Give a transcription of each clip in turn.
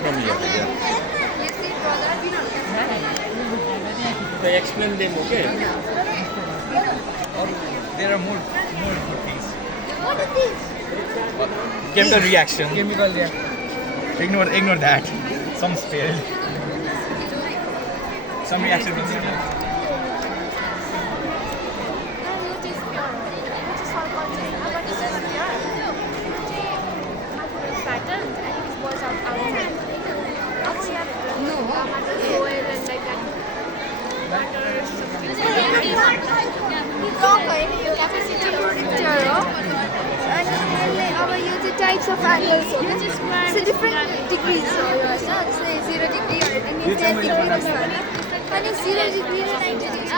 from here. Yeah. They explain them, okay? There are more good things. What is this? Chemical reaction. Chemical reaction. Ignore that. Some spilled. Some reaction will happen. Types of angles. So different degrees. So your sun say 0 degree and you say 0 degree. And it's 0 degree and 90 degree.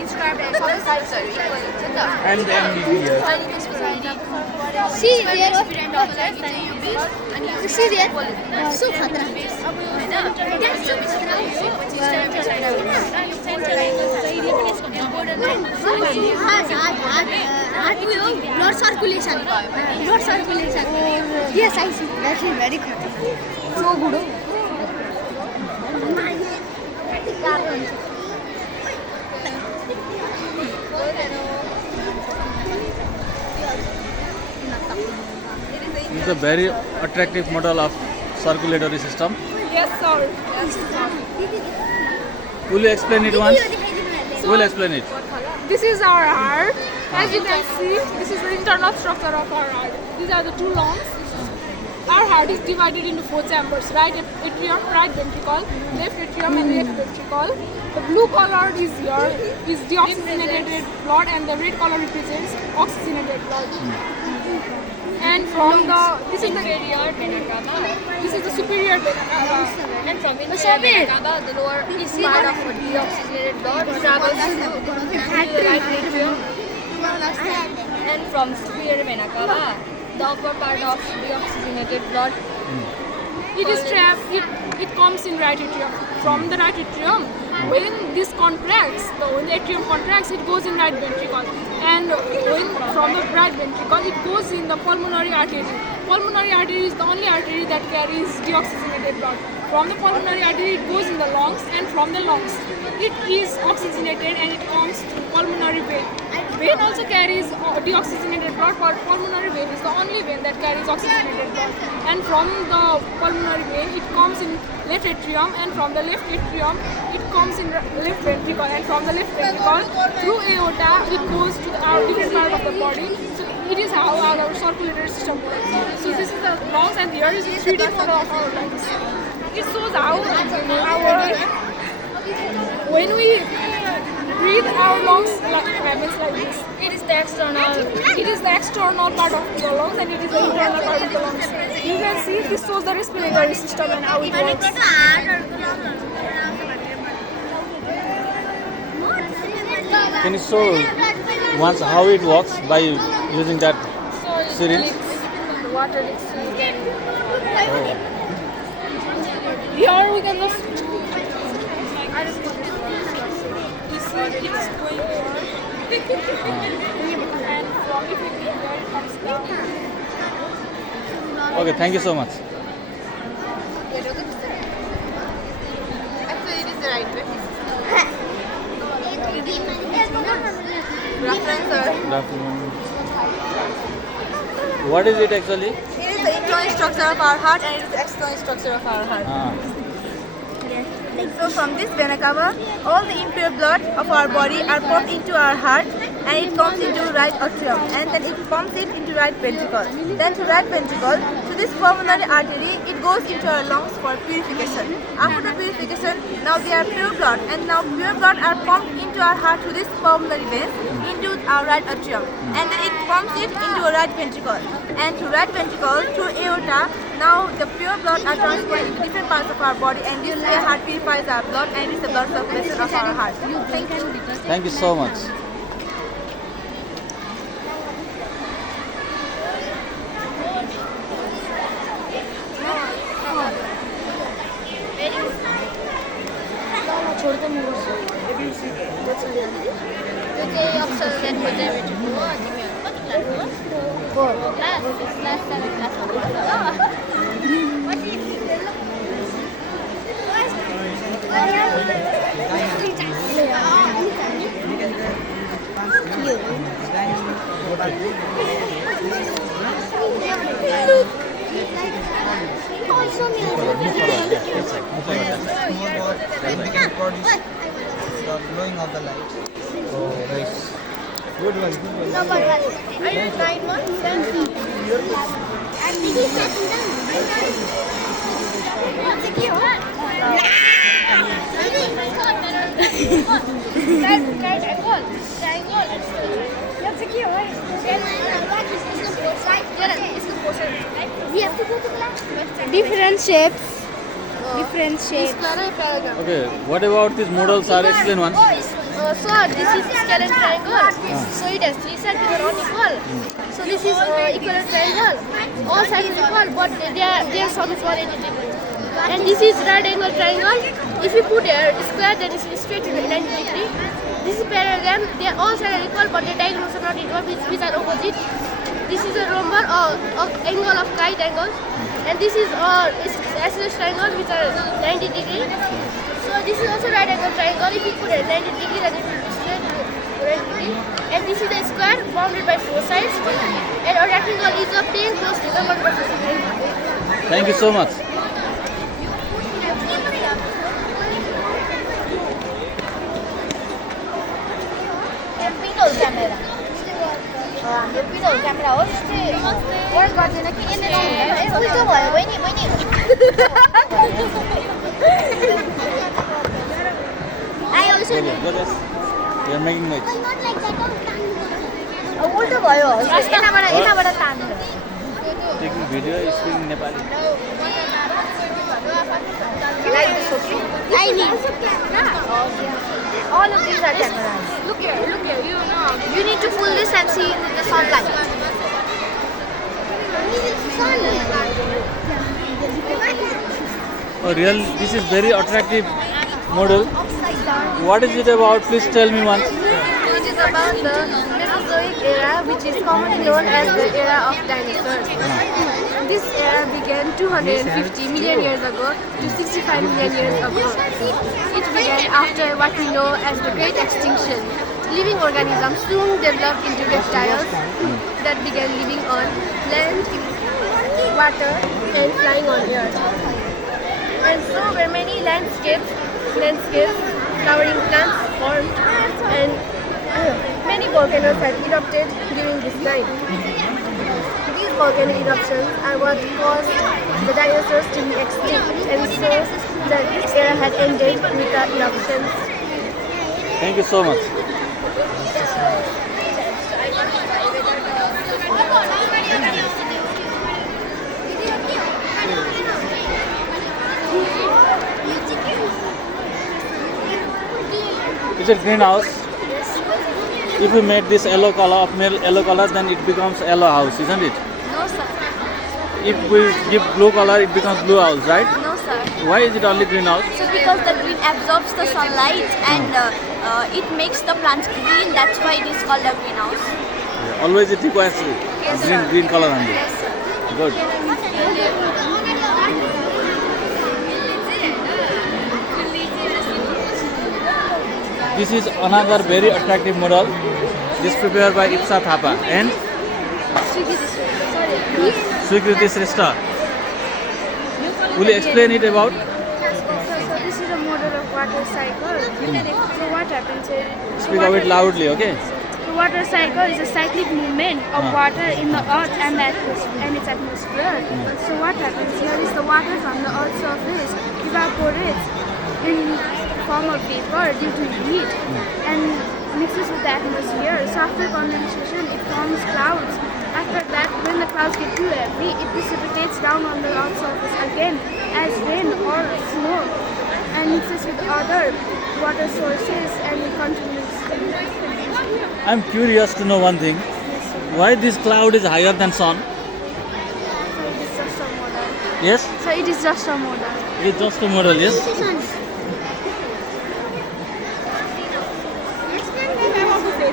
Inscribed as all sides are equal. And then here. See there. See there. So khatra. Heart will blood circulation. Blood circulation. Yes, I see. That's very good. So good. It's a very attractive model of circulatory system. Yes, sir. Will you explain it once? We'll explain it. This is our heart. As you can see, this is the internal structure of our heart. These are the two lungs. Our heart is divided into 4 chambers: right atrium, right ventricle, left atrium, and left ventricle. The blue color is here is deoxygenated blood, and the red color represents oxygenated blood. And from this is the superior vena cava. And from inside vena cava, the lower part of deoxygenated blood travels to the right atrium. And from superior vena cava, the upper part of deoxygenated blood. It is trapped. It comes in right atrium. From the right atrium, when this contracts, when the atrium contracts, it goes in right ventricle. And when from the right ventricle, it goes in the pulmonary artery. Pulmonary artery is the only artery that carries deoxygenated blood. From the pulmonary artery, it goes in the lungs, and from the lungs, it is oxygenated and it comes to pulmonary vein. Vein also carries deoxygenated blood, but pulmonary vein is the only vein that carries oxygenated blood. And from the pulmonary vein, it comes in left atrium, and from the left atrium, it comes in left ventricle, and from the left ventricle, through aorta, it goes to our different part of the body. So it is how our circulatory system works. So this is the lungs, and here is the 3D model of our lungs. It shows how when we breathe, our lungs happens like this. It is the external. It is the external part of the lungs, and it is the internal part of the lungs. You can see this shows the respiratory system and how it works. Can you show once how it works by using that syringe? The water leaks. You can. Here we can just. Okay, thank you so much. Actually, it is the right way. Reference or What is it actually? it is the internal structure of our heart and it is the external structure of our heart. So from this vena cava, all the impure blood of our body are pumped into our heart and it comes into right atrium and then it pumps it into right ventricle. Then to right ventricle, to this pulmonary artery, it goes into our lungs for purification. After the purification, now they are pure blood and now pure blood are pumped into our heart through this pulmonary vein into our right atrium and then it pumps it into our right ventricle. And to right ventricle, through aorta, now the pure blood are transferred into different parts of our body and this way heart purifies our blood and is the blood circulation of our heart. Thank you. Thank you so much. त्यो चाहिँ optional language चाहिँ 4. Last 7 class. Then we can record this, the blowing of the light. Oh, nice. Good one, good one. Are you 9 months? Different shapes. Different shapes. Okay, what about these models are explain once? So this is scalar triangle. So it has 3 sides that are unequal. So this is equivalent triangle. All sides are equal, but their sum is 180 degrees. And this is right angle triangle. If you put a square, then it's straight to 90 degree. This is parallelogram. They all sides are equal, but the diagonals are not equal, which are opposite. This is a rhomboid angle of right angle. And this is isosceles triangle, which are 90 degree. So this is also right angle triangle. If you put a 90 degree, then it will be straight to 90 degree. And this is a square bounded by 4 sides. And a rectangle is a plane close to the one surface. Thank you so much. Pinhole camera. Yo pinhole camera हो work गर्दैन कि उल्टो भयो बहिनी आयो Okay, go this. We are making noise. उल्टो भयो यताबाट तान्नु Taking video, speaking Nepali. Like this, okay? I need all of these are cameras. Look here, you know. You need to pull this and see in the sunlight. Oh, real? This is very attractive model. What is it about? Please tell me once. It is about the Mesozoic era, which is commonly known as the era of dinosaurs. This era began 250 million years ago to 65 million years ago. It began after what we know as the Great Extinction. Living organisms soon developed into reptiles that began living on land, water, and flying on air. And so were many landscapes, flowering plants formed, and many volcanoes had erupted during this time. These volcanic eruptions are what caused the dinosaurs to be extinct, and so this era had ended with the eruptions. Thank you so much. Is it greenhouse? If we made this yellow color then it becomes yellow house, isn't it? No, sir. If we give blue color, it becomes blue house, right? No, sir. Why is it only greenhouse? So because the green absorbs the sunlight and it makes the plants green, that's why it is called a greenhouse. Always it requires Yes, sir. green color only. Yes, sir. Good. This is another very attractive model. This prepared by Ipsa Thapa and Swikriti Srestha. Will you explain it about? So this is a model of water cycle. So what happens here? Speak a bit loudly, okay? The water cycle is a cyclic movement of water in the earth and its atmosphere. So what happens here is the water from the earth's surface evaporates in form of vapor due to heat and mixes with the atmosphere. So after condensation, it forms clouds. After that, when the clouds get too heavy, it precipitates down on the earth's surface again as rain or snow and mixes with other water sources and it continues. I'm curious to know one thing. Why this cloud is higher than sun? So it is just a model. Yes? So it is just a model. It is just a model, yes?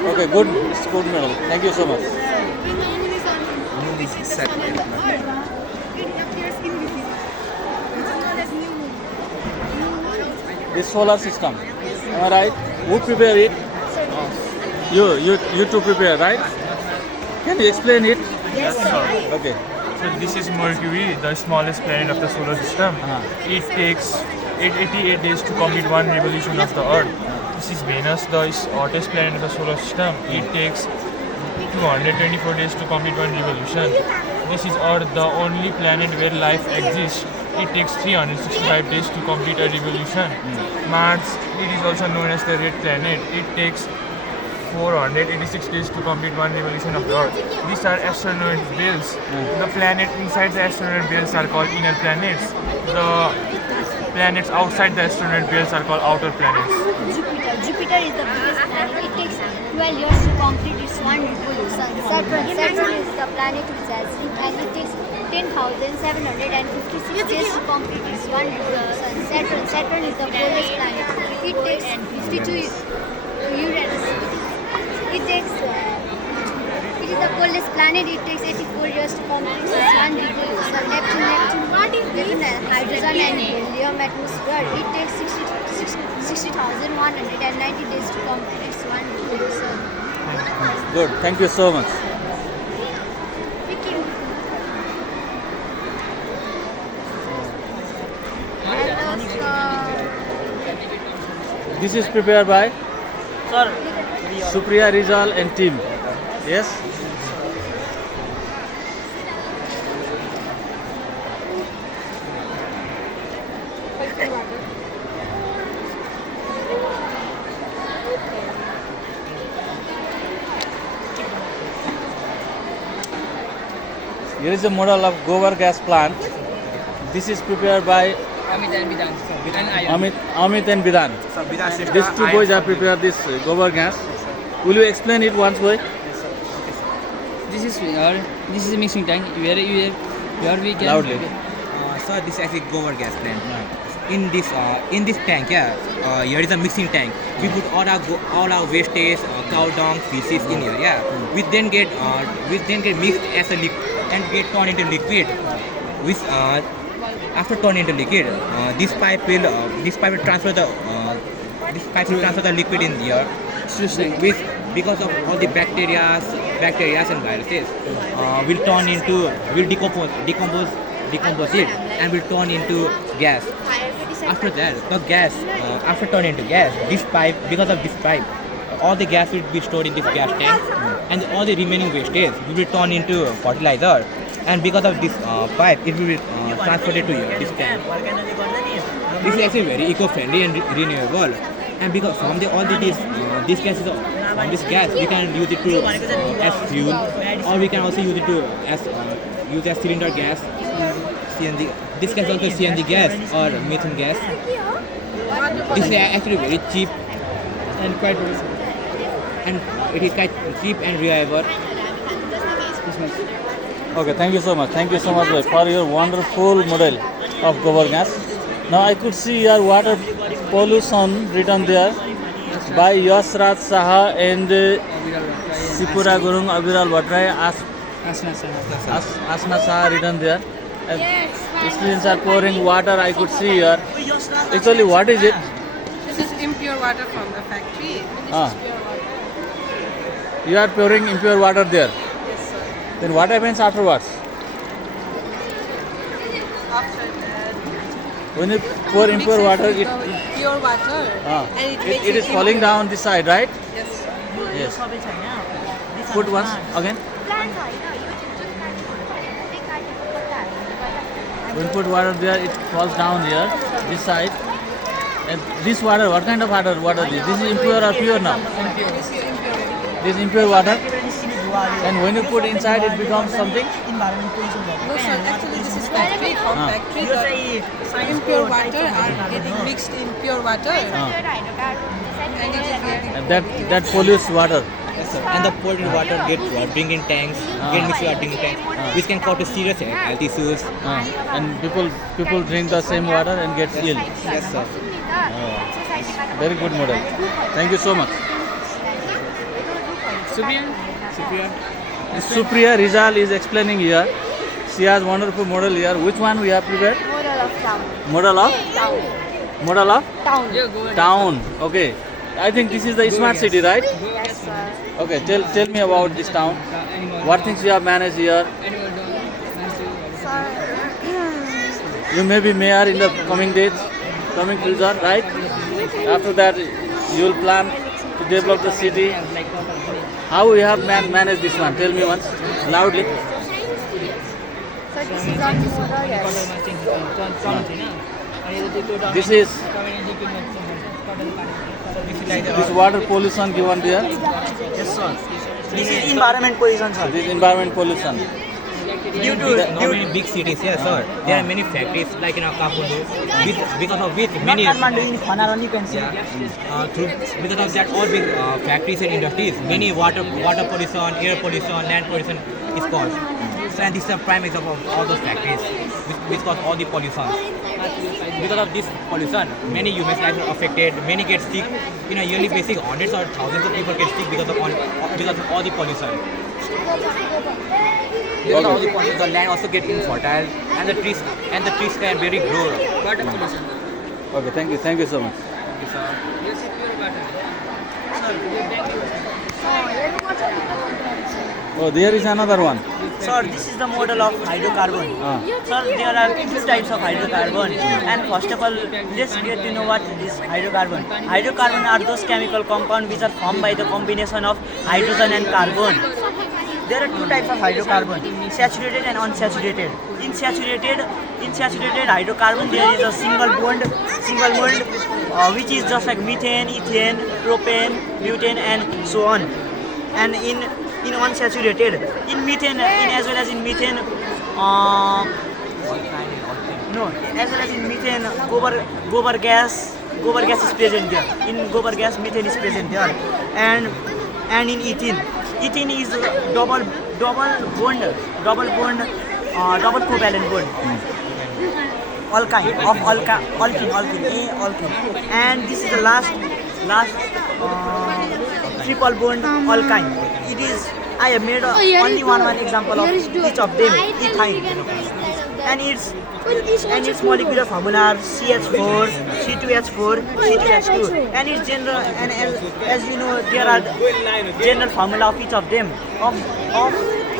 Okay, good. It's good model. Thank you so much. This solar system. Am I right? Who prepare it? You to prepare, right? Can you explain it? Yes, sir. Okay. So this is Mercury, the smallest planet of the solar system. It takes 88 days to complete one revolution of the Earth. This is Venus, the hottest planet of the solar system. It takes 224 days to complete one revolution. This is Earth, the only planet where life exists. It takes 365 days to complete a revolution. Mars, it is also known as the red planet. It takes 486 days to complete one revolution of the Earth. These are asteroid belts. The planet inside the asteroid belts are called inner planets. The planets outside the asteroid belts are called outer planets. Jupiter. Jupiter is the biggest planet. It takes 12 years to complete its one revolution. Saturn is the planet which has ring and it takes 10,756 days to complete its one revolution. Saturn is the coldest planet. It takes 52 Uranus. It is the coldest planet. It takes 84 years to complete its one revolution. Neptune has hydrogen and helium atmosphere. It takes 60,190 days to complete its one revolution. Good. Thank you so much. This is prepared by Supriya, Rizal and team. Yes? Here is a model of Gobar gas plant. This is prepared by Amit and Bidan. These two boys have prepared this Gobar gas. Will you explain it once, boy? This is a mixing tank where we can Loudly. So this is actually Gobar gas plant. In this tank, here is a mixing tank. We put all our wastage, cow dung, feces in here. Yeah, we then get mixed as a liquid and get turned into liquid. Which after turning into liquid, this pipe will transfer the liquid in here. Because of all the bacteria and viruses, will decompose it and will turn into gas. After that, after turning into gas, because of this pipe, all the gas will be stored in this gas tank, and all the remaining wastage will be turned into fertilizer. And because of this pipe, it will be transported to this tank. This is actually very eco-friendly and renewable. And because from these gases, from this gas, we can use it to as fuel, or we can also use it to as cylinder gas, CNG. This can also CNG gas or methane gas. This is actually very cheap and quite reliable. Okay, thank you so much. Thank you so much, boy, for your wonderful model of Gobar gas. Now I could see your water pollution written there by Yasraj Saha and Sipura Gurung, Abiral Bhatrai, Asna Saha written there. And students are pouring water, I could see here. Actually, what is it? This is impure water from the factory. You are pouring impure water there. Then what happens afterwards? After that, When you pour mix impure it water, with it the pure water, and it is falling down this side, right? Yes. Yes. Put once again. When you put water there, it falls down here, this side. And this water, what kind of water? This is impure or pure now? This is impure water. And when you put inside, it becomes something. No, sir. Actually, this is factory. From factory, the impure water are getting mixed in pure water, and it is getting. And that pollutes water. Yes, sir. And the polluted water gets bring in tanks, get mixed with drinking tanks, which can cause serious health issues. And people drink the same water and get ill. Yes, sir. Very good model. Thank you so much. Supriya. Supriya Rizal is explaining here She has wonderful model here. Which one we have prepared? Model of town. Model of? Town. Model of? Town. Town. Okay. I think this is the smart city, right? Yes, sir. Okay. Tell me about this town. What things you have managed here? Sir. You may be mayor in the coming days, coming future, right? After that, you will plan to develop the city. How you have managed this one? Tell me once, loudly. Sir, this is not the solar gas. This is this water pollution given there. Yes, sir. This is environment pollution, sir. This environment pollution. Due to many big cities, yes, sir. There are many factories like in Kathmandu, because of which Not many Kathmandu, in Khanarani, you can see. because of that all big factories and industries, many water pollution, air pollution, land pollution is caused. So, and this is a prime example of all those factories which cause all the pollution. Because of this pollution, many human lives are affected, many get sick. In a yearly basis, hundreds or thousands of people get sick because of all the pollution. Because of all the pollution, the land also get infertile, and the trees can barely grow. Water pollution. Okay, thank you so much. Oh, there is another one. Sir, this is the model of hydrocarbon. Sir, there are two types of hydrocarbon. And first of all, let's get to know what is hydrocarbon. Hydrocarbon are those chemical compounds which are formed by the combination of hydrogen and carbon. There are two types of hydrocarbon, saturated and unsaturated. In saturated hydrocarbon, there is a single bond, which is just like methane, ethane, propane, butane, and so on. And in unsaturated, in methane, as well as in methane, gobar gas is present there. In gobar gas, methane is present there, and in ethene is double covalent bond. Alkene. And this is the last triple bond alkyne. It is, I have made only one example of each of them, ethyne. And its molecular formula are CH4, C2H4, C2H2. And its general, and as you know, there are general formula of each of them.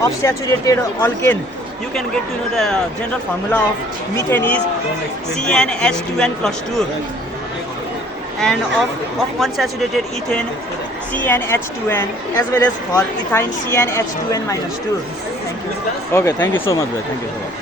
Of saturated alkane, you can get to know the general formula of methane is CnH2n plus 2. And of unsaturated ethane, CnH2n, as well as for ethyne, CnH2n minus 2. Thank you. Okay, thank you so much, bhai. Thank you so much.